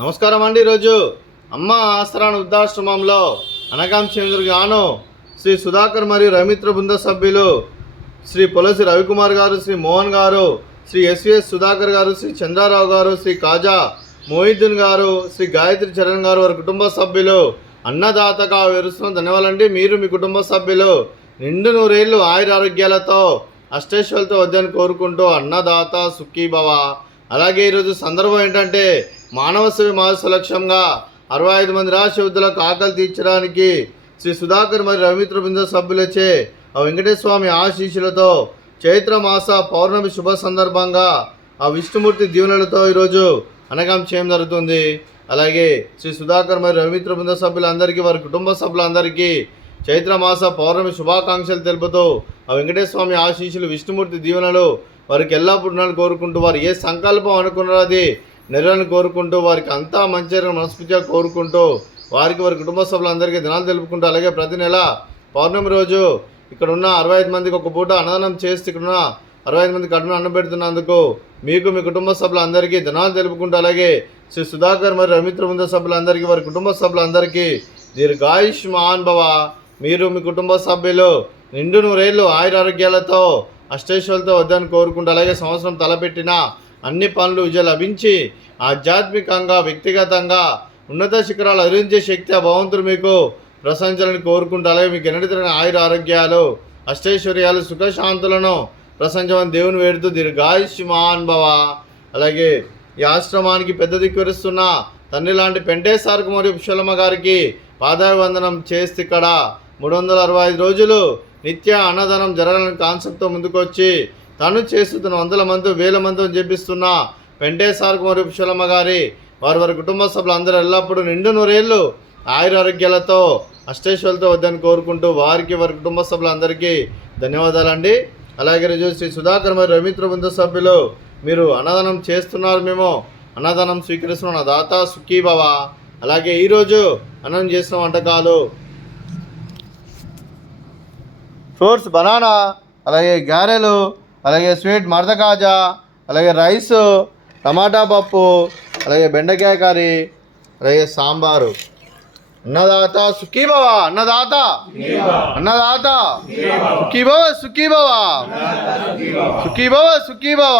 నమస్కారం అండి. ఈరోజు అమ్మ ఆశ్రమ వృద్ధాశ్రమంలో అనకాంక్షేంద్రుడు గాను శ్రీ సుధాకర్ మరియు రవిమిత్ర బృంద సభ్యులు శ్రీ పొలసి రవికుమార్ గారు, శ్రీ మోహన్ గారు, శ్రీ ఎస్విఎస్ సుధాకర్ గారు, శ్రీ చంద్రారావు గారు, శ్రీ కాజా మొహిద్దీన్ గారు, శ్రీ గాయత్రి చరణ్ గారు వారి కుటుంబ సభ్యులు అన్నదాతగా వివరిస్తున్న ధన్యవాదాలండి. మీరు మీ కుటుంబ సభ్యులు నిండు నూరేళ్లు ఆయురారోగ్యాలతో అష్టేశ్వరులతో వద్దని కోరుకుంటూ అన్నదాత సుఖీభవ. అలాగే ఈరోజు సందర్భం ఏంటంటే మానవ సేవ మాస లక్ష్యంగా 65 మంది రాష్ట్ర వృద్ధులకు ఆకలి తీర్చడానికి శ్రీ సుధాకర్ మరియు రవిమిత్ర బృంద సభ్యులచే ఆ వెంకటేశ్వర స్వామి ఆశీస్సులతో చైత్ర మాస పౌర్ణమి శుభ సందర్భంగా ఆ విష్ణుమూర్తి దీవెనలతో ఈరోజు అనగం చేయడం జరుగుతుంది. అలాగే శ్రీ సుధాకర్ మరియు రవిమిత్ర బృంద సభ్యులందరికీ వారి కుటుంబ సభ్యులందరికీ చైత్ర మాస పౌర్ణమి శుభాకాంక్షలు తెలుపుతూ ఆ వెంకటేశ్వర స్వామి ఆశీస్సులు విష్ణుమూర్తి దీవెనలు వారికి ఎల్లప్పుడూ కోరుకుంటూ వారు ఏ సంకల్పం అనుకున్నారో అది నెరవేరని కోరుకుంటూ వారికి అంతా మంచి మనస్ఫూర్తిగా కోరుకుంటూ వారికి వారి కుటుంబ సభ్యులందరికీ దినాలు తెలుపుకుంటూ అలాగే ప్రతి నెల పౌర్ణమి రోజు ఇక్కడ ఉన్న 65 మందికి ఒక పూట అన్నదానం చేస్తే ఇక్కడ ఉన్న 65 మందికి కడుపున అన్నం పెడుతున్నందుకు మీకు మీ కుటుంబ సభ్యులందరికీ దినాలు తెలుపుకుంటూ అలాగే శ్రీ సుధాకర్ మరియు రవిమిత్ర బృంద సభ్యులందరికీ వారి కుటుంబ సభ్యులందరికీ దీర్ఘాయుష్మాన్ భవ. మీరు మీ కుటుంబ సభ్యులు నిండు నూరేళ్లు ఆయురారోగ్యాలతో అష్టేశ్వరులతో వద్దని కోరుకుంటూ అలాగే సంవత్సరం తలపెట్టిన అన్ని పనులు విజయం లభించి ఆధ్యాత్మికంగా వ్యక్తిగతంగా ఉన్నత శిఖరాలు అధిరించే శక్తి ఆ భగవంతుడు మీకు ప్రశంసాలని కోరుకుంటూ అలాగే మీకు ఎన్నటితరమైన ఆయుర ఆరోగ్యాలు అష్టైశ్వర్యాలు సుఖశాంతులను ప్రశంసమని దేవుని వేడుతూ దీర్ఘాయుష్మాన్ భవ. అలాగే ఈ ఆశ్రమానికి పెద్ద దిక్కువరిస్తున్న తండ్రి లాంటి పెంటేశ్వరకు మరియు పుష్పలమ్మ గారికి పాదాభివందనం చేస్తే ఇక్కడ 365 రోజులు నిత్య అన్నదానం జరగాలని కాన్సెప్ట్తో ముందుకొచ్చి తను చేస్తున్న 100 మంది 1000 మందితో చెప్పిస్తున్న పెంటేశ్వరకు మరియు పుష్పలమ్మ గారి వారి కుటుంబ సభ్యులు అందరూ ఎల్లప్పుడూ నిండు నూరేళ్లు ఆయురారోగ్యాలతో అష్టేశ్వరులతో వద్దని కోరుకుంటూ వారికి వారి కుటుంబ సభ్యులందరికీ ధన్యవాదాలండి. అలాగే రోజు శ్రీ సుధాకర్ మరియు రవిమిత్ర బృంద సభ్యులు మీరు అన్నదానం చేస్తున్నారు, మేము అన్నదానం స్వీకరిస్తున్నాం, దాత సుఖీభవ. అలాగే ఈరోజు అన్నం చేసిన వంటకాలు ఫ్రూట్స్ బనానా, అలాగే గారెలు, అలాగే స్వీట్ మడత కాజా, అలాగే రైస్, టమాటా పప్పు, అలాగే బెండకాయ కర్రీ, అలాగే సాంబారు. అన్నదాత సుఖీభవ, అన్నదాత అన్నదాత సుఖీభవ సుఖీభవ సుఖీభవ సుఖీభవ.